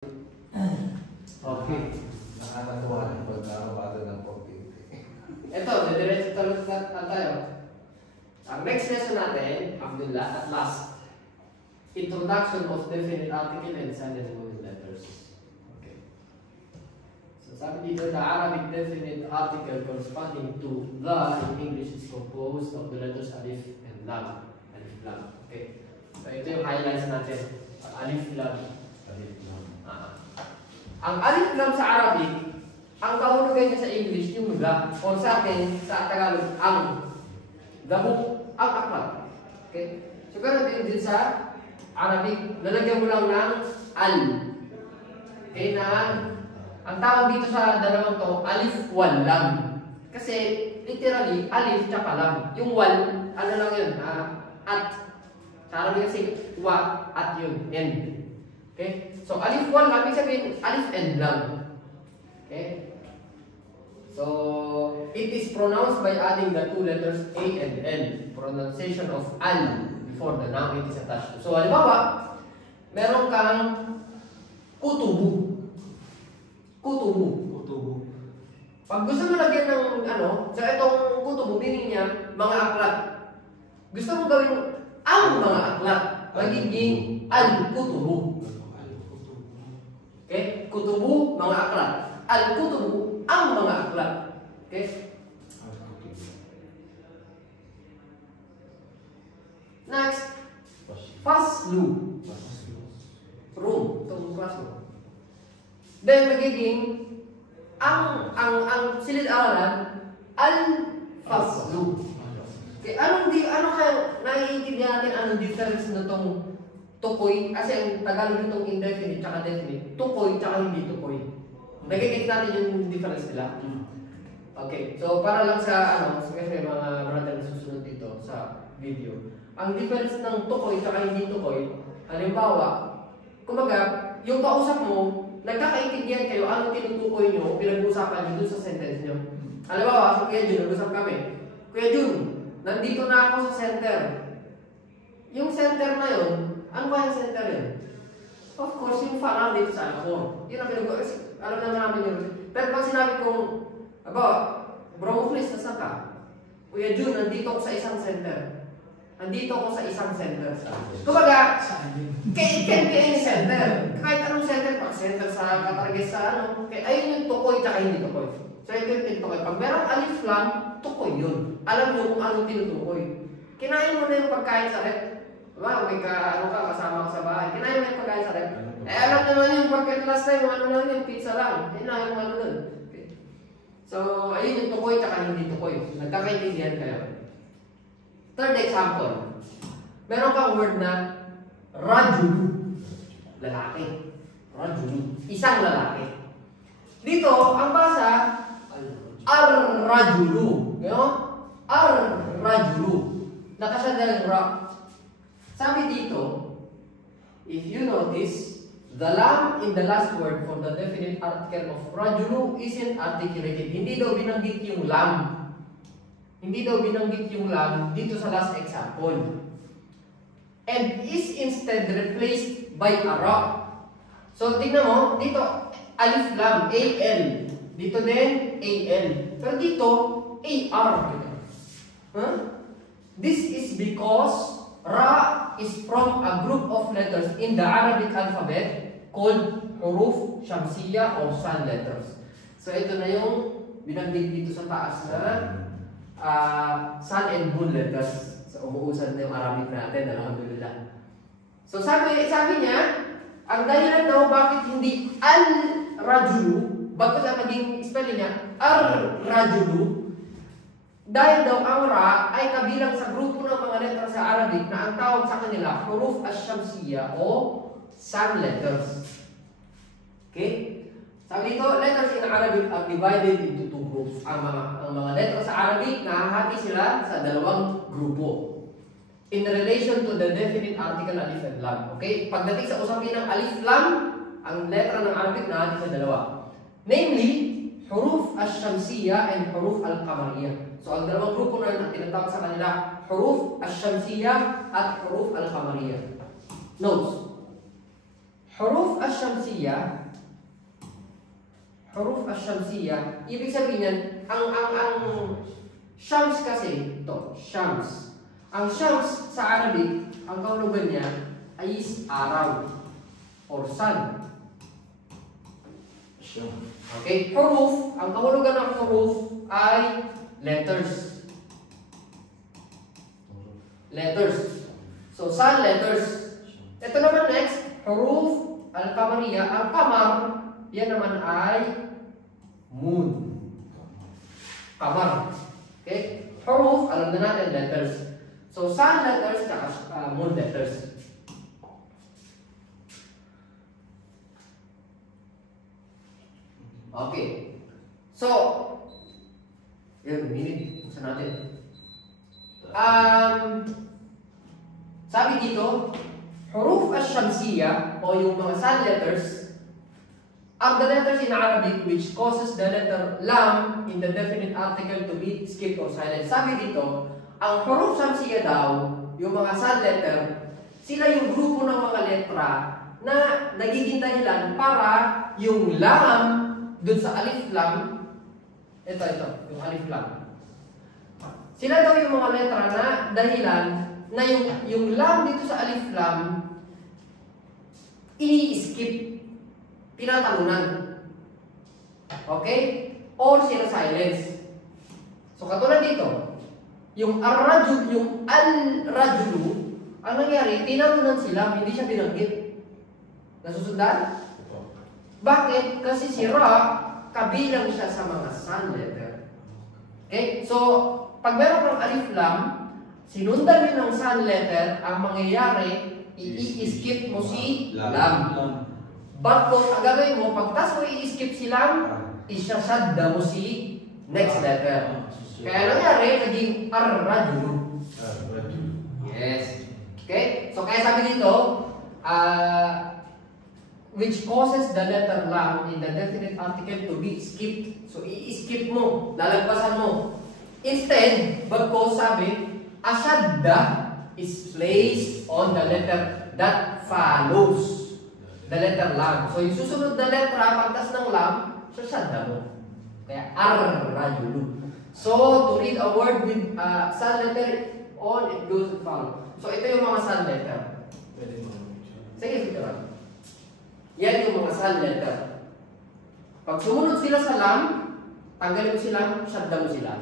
Okay. Nakakatuwa ng pagkakabata ng computer. Ito, didiretso tayo. Ang next lesson natin, Abdullah, at last, introduction of definite article and silent vowel letters. Okay. So sabi dito, the Arabic definite article corresponding to the in English is composed of the letters alif and lam. Alif, lam. Okay. So ito yung highlights natin. Alif, lam. Ang alif lam sa Arabic, ang kahulugan niya sa English yung la, o sa akin, sa Tagalog, ang. The book, ang aklat. Okay? So ganun din sa Arabic, lalagyan mo lang ng al. Okay, na ang tawag dito sa dalawang to, alif wal lam. Kasi literally, alif tsaka lam. Yung wal, ano lang yun, at. Sa Arabic kasi, wa, at yun, end. Okay? So, alif wal lam, ibig sabihin, alif and lam. Okay? So, it is pronounced by adding the two letters A and L. Pronunciation of al before the noun it is attached to. So, halimbawa, meron kang kutubu. Kutubu. Kutubu. Pag gusto mo lagyan ng ano, sa itong kutubu, meaning niya, mga aklat. Gusto mo gawin ang mga aklat. Magiging al-kutubu. Okay? Kutubu, mga aklat. Al-kutubu, ang mga aklat. Okay? Next, faslu. Room. Itong classroom. Then, magiging ang silid-aralan, al-faslu. Okay, ano kaya naiintindihan natin anong difference na itong tukoy? Kasi ang Tagalog nitong indefinite tsaka definite. Tukoy tsaka hindi tukoy. Nagigit natin yung difference nila. Okay, so para lang sa especially mga brother na susunod dito sa video. Ang difference ng tukoy tsaka hindi tukoy, halimbawa, kumbaga, yung kausap mo, nagkakaintindihan kayo anong tinutukoy nyo, pinag-uusapan nyo dun sa sentence nyo. Halimbawa, so Kuya Jun, nag-usap kami. Kuya Jun, nandito na ako sa center. Yung center na yun, ano ba yung center yun? Of course, yung farang dito sa Alcor. Yun ang pinag-uusapan. Alam naman namin yun. Pero pag sinabi kong, Bromoflis, nasan ka? Kuya Jun, nandito ako sa isang center. Nandito ako sa isang center. Kumbaga, it can be any center. Kahit anong center, pag center sa Katarges sa ano. Ayun yung tukoy tsaka hindi tukoy. So ito yung tukoy. Pag merong alif lam, tukoy yun. Alam nyo kung anong tinutukoy. Kinain mo na yung pagkain sa rep. Diba? May kasama ka sa bahay. Kinain mo na yung pagkain sa rep. Alam naman yung pagkain last time, ano lang yung pizza lang. Yun lang yung ano nun. Okay. So, ayun yung tukoy tsaka hindi tukoy. Nagkakaintindihan kayo. Third example. Meron kang word na rajulu. Lalaki. Rajulu. Isang lalaki. Dito, ang basa, ar-rajulu. Gano'n? Ar-rajulu. Nakasadal ra. Sabi dito, if you notice, the lam in the last word for the definite article of rajulu isn't articulated. Hindi daw binanggit yung lam. Hindi daw binanggit yung lam dito sa last example. And is instead replaced by a ra. So, tingnan mo, dito, alif lam, A-L. Dito din, A-L. Pero dito, A-R. Huh? This is because ra is from a group of letters in the Arabic alphabet called huruf shamsiya or sun letters. So, ito na yung binanggit dito sa taas na sun and moon letters. So, umuusan na yung Arabic natin, alhamdulillah. So, sabi niya, ang dahilan daw bakit hindi al-rajulu, bago sa maging spelling niya, ar-rajulu, dahil daw ang ra ay kabilang sa grupo ng mga letra sa Arabic na ang tawag sa kanila, huruf ash-shamsiya o sun letters. Okay? Sabi dito, letters in Arabic are divided into two groups. Ang mga letra sa Arabic, nahahati sila sa dalawang grupo. In relation to the definite article alif and lam. Okay? Pagdating sa usapin ng alif lam, ang letra ng Arabic nahahati sa dalawa. Namely, huruf ash-shamsiya and huruf al-qamariyah. So, ang dalawang grupo na ang tinatawag sa kanila, huruf ash-shamsiya at huruf al-qamariyah. Notes. huruf asyamsiyah, ibig sabihin yan, ang Shams kasi, ito, Shams. Ang Shams sa Arabic, ang kahulugan niya ay is araw or sun. Okay, huruf, ang kahulugan ng huruf ay letters. So, sun letters. Ito naman next, huruf al-qamariyah. Ang qamar, yan naman ay moon. Qamar. Okay? Huruf, alam na natin, letters. So, sun letters, moon letters. Okay. So, yun, minute. Buksan natin. Sabi dito, huruf ash-shamsiyah o yung mga sun letters are the letters in Arabic which causes the letter lam in the definite article to be skipped or silent. Sabi dito, ang huruf shamsiyah daw, yung mga sun letter, sila yung grupo ng mga letra na nagiging dahilan para yung lam dun sa alif lam, ito, yung alif lam. Sila daw yung mga letra na dahilan na yung lam dito sa alif lam ini-skip, tinatalunan. Okay? Or sila-silence. So, katulad dito, yung al-rajulu, ang nangyari, tinalunan sila, hindi siya binanggit. Nasusundan? Bakit? Kasi si Ra, kabilang siya sa mga sun letter. Okay? So, pag meron kang alif lam, sinundan yun ng sun letter, ang mangyayari, i-skip mo si lam. But kung ang gagawin mo, pagtas mo i-skip si lam, isasadda mo si next letter. Kaya nangyari, naging ar-rajulu. Yes. Okay? So, kaya sabi dito, which causes the letter lam in the definite article to be skipped. So, i-skip mo, lalagpasan mo. Instead, bagko sabi, asadda is placed on the letter that follows the letter lam. So, yung susunod na letra, pagtas ng lam, sasadda mo. Kaya, ar-rajulu. So, to read a word with sun letter on, it goes and follow. So, ito yung mga sun letter. Sige, sige. Yan yung mga sun letter. Pag sumunod sila sa lam, tanggalin mo sila, sadda mo sila.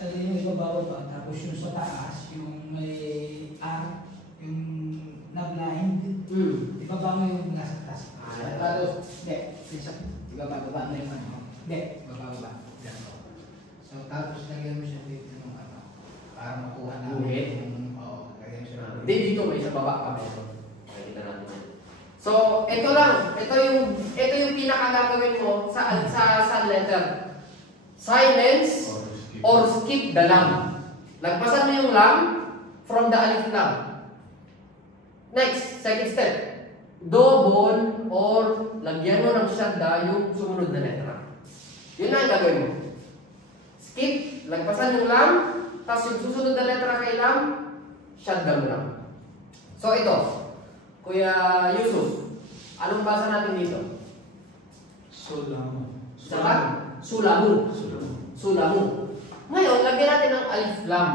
Sa yung ibabaw pa, tapos yung sa taas, yung may R, yung na-blind, ibaba mo yung nasa taas. Hindi, ibaba mo yung ano. Hindi, ibaba. So, tapos lagyan mo siya dito ng ano, para makuha namin yung, lagyan mo siya. Hindi, dito may sa baba kami. Nakikita natin. So, ito lang. Ito yung pinakagagawin mo sa sun letter. Silence or skip the lam. Lagpasan mo yung lam from the alif lam. Next, second step. Dobon or lagyan mo ng shadda yung sumunod na letra. Yun na ang gagawin mo. Skip, lagpasan yung lam, tapos yung susunod na letra kay lam, shadda mo lang. So ito, Kuya Yusuf, anong basa natin dito? Sulamu. Sulamu. Ngayon, lagyan natin ng alif lam.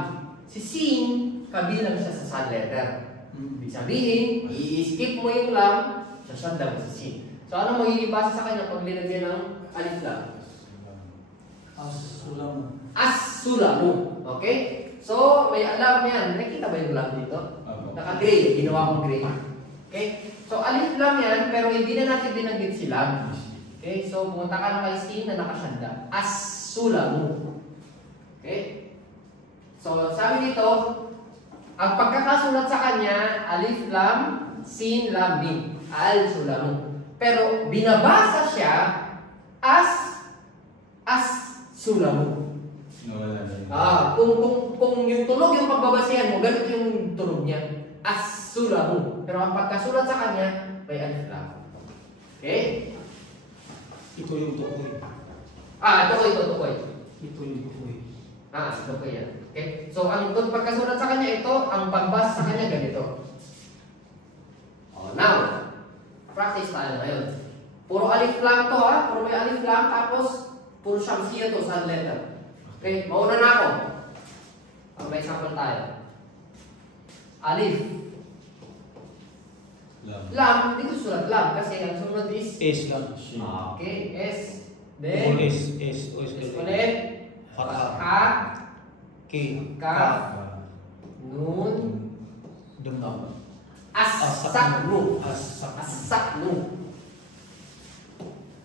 Si sin, kabilang siya sa sun letter. Ibig sabihin, i-skip mo yung lam, sasadda mo sa sin. So, ano magiging basa sa kanya pag linagyan ng alif lam? As-sulamu. Okay? So, may alam yan. Nakita ba yung lam dito? Naka-gray. Ginawa kong gray. Okay? So, alif lam yan, pero hindi na natin binanggit si lam. Okay? So, pumunta ka na kay sin na nakasanda. As-sulamu. Okay? So, sabi dito, ang pagkakasulat sa kanya, alif lam, sin lam mim, al-sulamu. Pero binabasa siya as sulamu. Kung yung tunog yung pagbabasihan mo, ganito yung tunog niya. As sulamu. Pero ang pagkasulat sa kanya, may alif lam. Okay? Ito yung tukoy. Tukoy. Ito yung tukoy. Tukoy yan. Okay? So, ang pagkasulat sa kanya ito, ang pagbasa sa kanya ganito. practice tayo ngayon. Puro alif lang to ha. Puro may alif lang. Tapos, puro siyamsiya to sa letter. Okay, mauna na ako. May example tayo. Alif. Lam. Dito sulat lam. Kasi ang sunod is S lang. okay, S. O Then, S. S. O S. ulit. Fatha. Ha. K. Kaf. Nun. Dum. As-sak-nu. As-sak. As-sak-nu.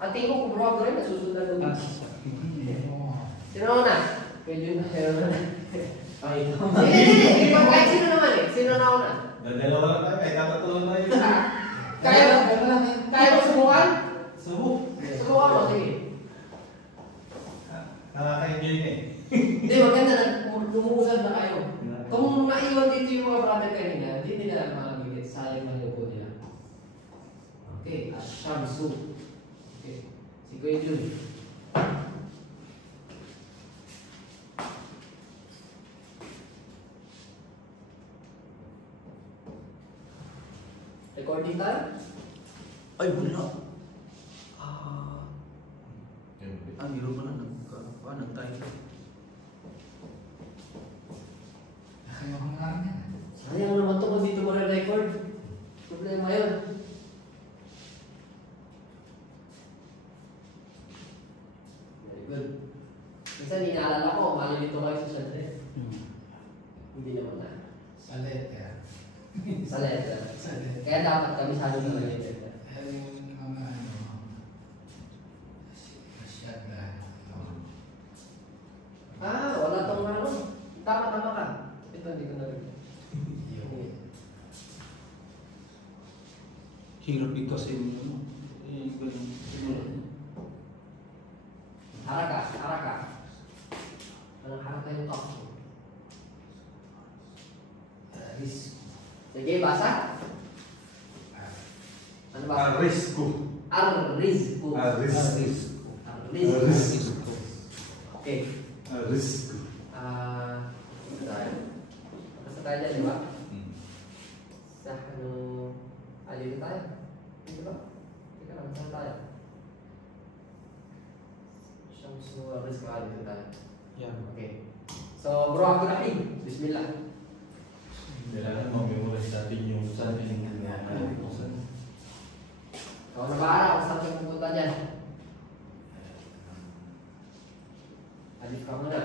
Ang tingin ko kung bro rin, nasusundan mo. Sino na? Pwede na. Ay, Hindi, kahit sino naman eh. Sino na una? Dalawa lang tayo. Ay, tatatuloy na yun. Kaya mo subukan? Subok. Subukan mo, sige. Nakaka-enjoy na eh. Hindi, maganda na. Lumuusad na kayo. Kung naiwan dito yung mga brother kanina, hindi nila makagigit. Sayang na yung nila. Okay, Asyamsu. Okay, si Kuya Jun. Recording tayo? Ay, wala. Meron pa na nag-title. Sayang naman ito kung dito mo record. Problema yun. Very good. Minsan inaalala ko, malilito kayo sa syempre. Hindi naman na. Sa letter. Sa letter. Sa letter. Kaya dapat kami sa na letter. Yung mga masyada. Wala tong ano. Tama ka. Ito hindi ko narinig. Hirap ito kasi ano. Haraka. Anong haraka yung talk? Sige, basa. Ano ba? Arisco. Arrizku. Arisco. Arrizku. Okay. Arisco. Ano tayo? Basta tayo dyan, di ba? Sa ano... Alin tayo? Dito ba? Teka lang, saan tayo? Syamsu Arrizku. Dito tayo. Yan. Okay. So, bro, Abdurrahim. Bismillah. Kailangan mag-memorize natin yung sa ating Ikaw na bahala kung saan ka pupunta dyan. Alif ka muna.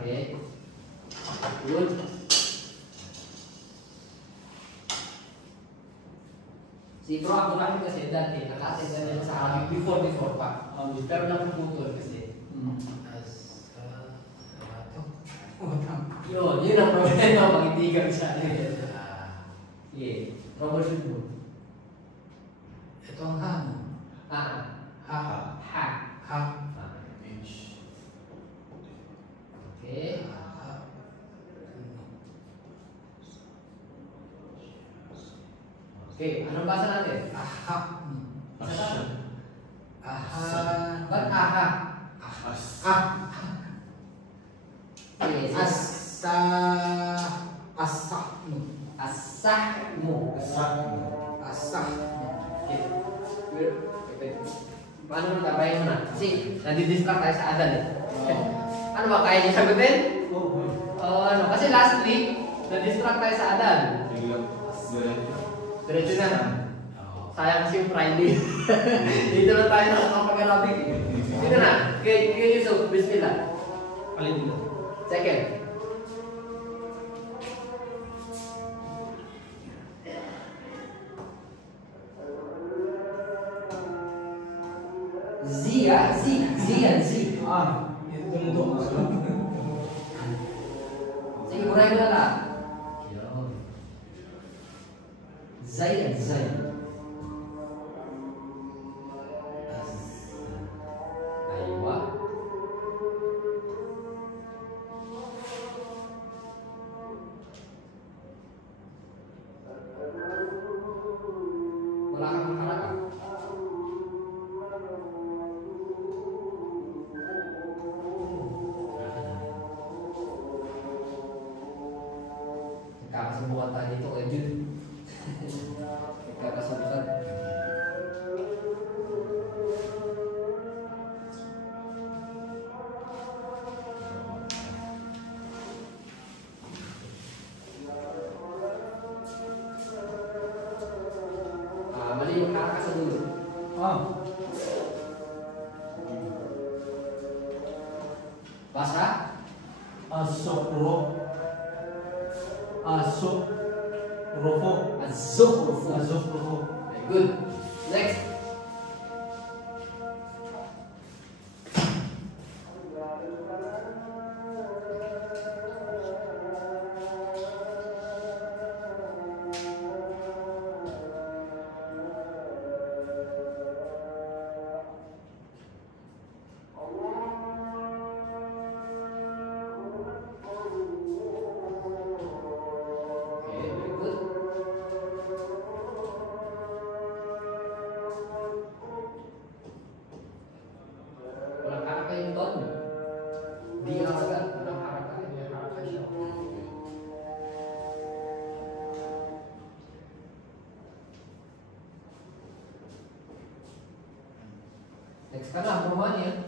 Okay. Good. Si Bro Abdurrahim kasi dati naka-attend na rin sa Arabic before pa. Pero napuputol kasi. Yun ang problema pag hindi ka siya. Sige, troubleshoot mo. Ito ang ha mo. Ha. Ha. Okay. Okay, anong basa natin? Aha. Isa lang. Aha. Ba't aha? Yes. Asahmu. Asahmu. Asahmu. Okay. Good. Paano mo tabayin mo na? Kasi nadidistract tayo sa adan eh. Ano ba, kaya niyo sagutin? Ano? Kasi last week, nadidistract tayo sa adan. Diretso na. Sayang kasi yung Friday. Dito na tayo nakakapag-Arabic eh. Dito na. Kaya Yusuf, bismillah. Alin dito? Second. Z. Yung tumutok. Sige, buray mo na lang. Zay. Aywa. Wala kang makaraka. Nagkakasubukan tayo dito kay Jun. Nagkakasubukan. Oh. Basa? Asokro. Asokrofo. Azukhrufo. Asokrofo. Very good. Next. Okay, very good. Walang haraka yung ton. Di agad. Walang haraka. May haraka siya. Next ka na, Romani yan.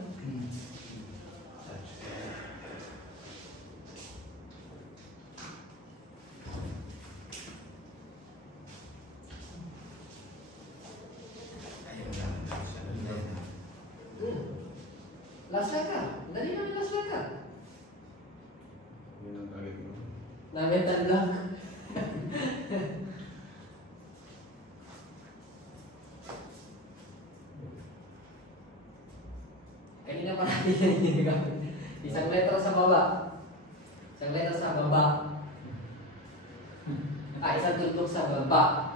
Last letter. Dali namin last letter. Yun ang target mo. Namental lang. Kanina pa natin yan ginagamit. Isang letra sa baba. Isang letra sa baba. Isang tuldok sa baba.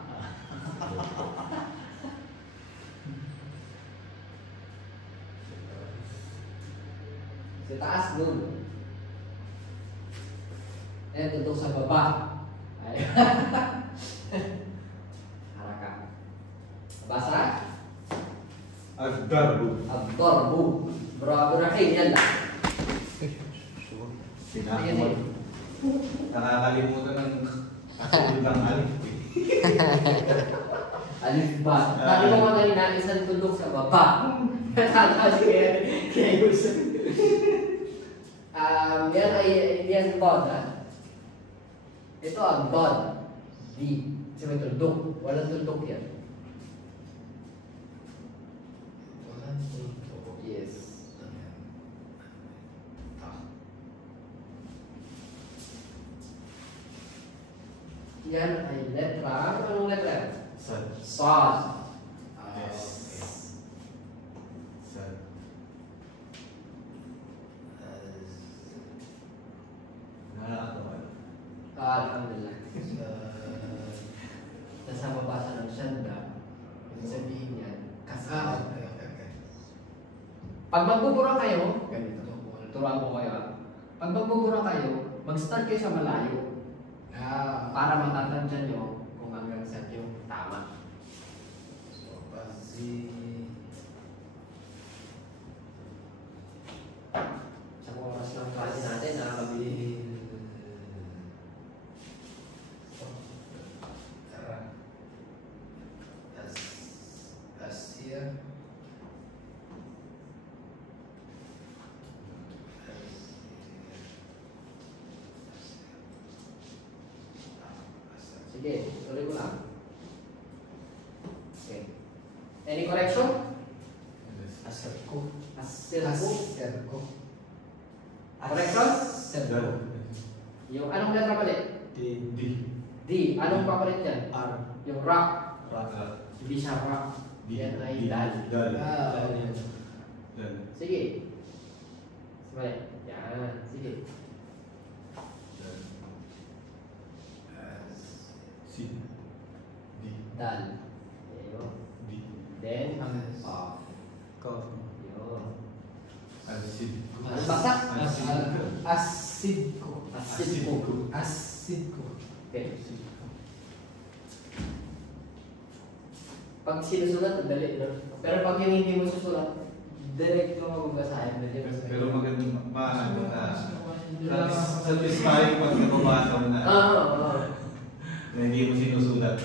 Sa taas nun. Ayan, tuldok sa baba. Ayan. Haraka. Basa? Agdarbu. Abdorbu. Berakhir yan lang. Sinakot. Nakakalimutan ng kasunod ng alif. Alif ba? Sabi ko mga kanina, isang tuldok sa baba. Natataas kaya gusto. Yan ay yan bod, ha? Ito ang bod. D. Kasi may tuldok. Walang tuldok yan. Walang tuldok. Yes. Yan ay letra. Anong letra? Sad. Sad. Yes. Sad. Nakakatawa. Alhamdulillah. Nasa mabasa ng syanda, ibig sabihin yan, kasal. Okay. Pag magbubura kayo, ganito, turuan ko kayo. Pag magbubura kayo, mag-start kayo sa malayo. Para matatandyan nyo kung hanggang saan yung tama. So, sa oras ng klase natin, nakakabili. Sige, tuloy ko lang. Okay. Any correction? Aserko. Aserko. Correction? Dal. Yung anong letra palit? D. D. Anong papalit yan? R. Yung rock. Raka. Hindi siya rock. D. Yan ay D. dal. Dal. Dal. Sige. Balik. Yan. Sige. Dal. C. D. Dal. Yun. D. Then, Ah. Ko. yun. Alsid. Anong baksak? Asidko. Asidko. Asidko. Okay. Pag sinusulat, dali. No? Pero pag yung hindi mo susulat, direct mo magbasahin. Pero magandang maano na satisfying pag nababasa mo na na hindi mo sinusulat.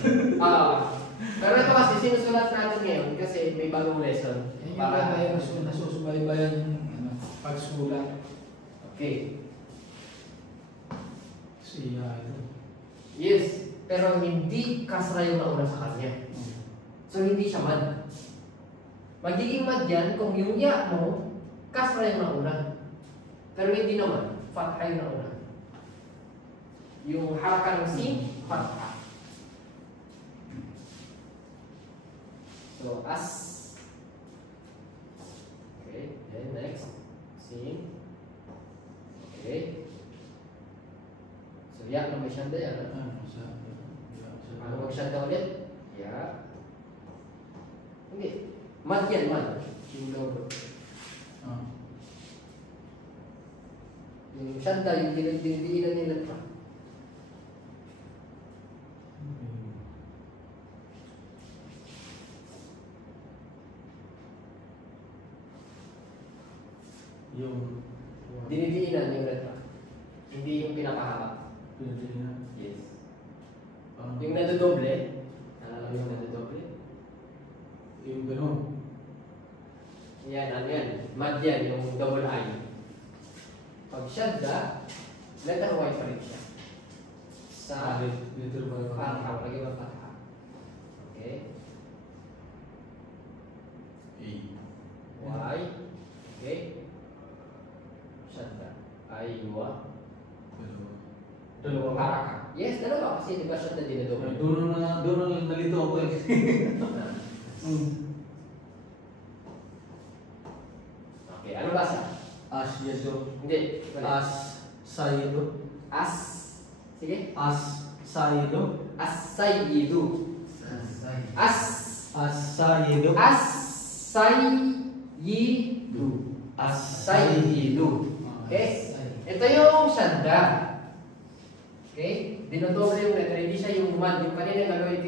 Pero ito kasi sinusulat natin ngayon kasi may bagong lesson. Yan yung tayo nasusubaybayan yung pagsulat. Okay. Siya ito. Yes. Pero hindi kasra yung nauna sa kanya. So hindi siya man. Magiging mad yan kung yung ya mo, kasra yung nauna. Pero hindi naman, fatha yung nauna. Yung haraka ng sin, fatha. So, as. Okay, then next. Sin. Okay. So, ya na may syanda yan. Ano mag-syanda ulit? Ya. Hindi. Mad yan, mad. Yung logo. Yung syanda, yung dinidiinan nila pa. Yung Dinidiinan yung letra. Hindi yung pinapahaba. pinagdilinan. Yes. Yung nadodoble. Alala mo yung nadodoble? Yung ganun. Yan, ano yan? Mad yan, yung double I. Pag syadda, letter Y pa rin siya. Sa Letter by fatha, lagi ba fatha? Okay. Y. Okay. Syadda. Aywa. Dalawang haraka. Yes, dalawa kasi di ba syadda dinadoble? Doon na nalito ako eh. Okay, ano basa? As yado. Hindi. As sayido. As. Sige. As sayido. As-sayyidu. As. As sayido. As-sayyidu. As-sayyidu. Okay? Ito yung syadda. Okay? Dinodoble yung letter. Hindi siya yung mad. Yung kanina gagawin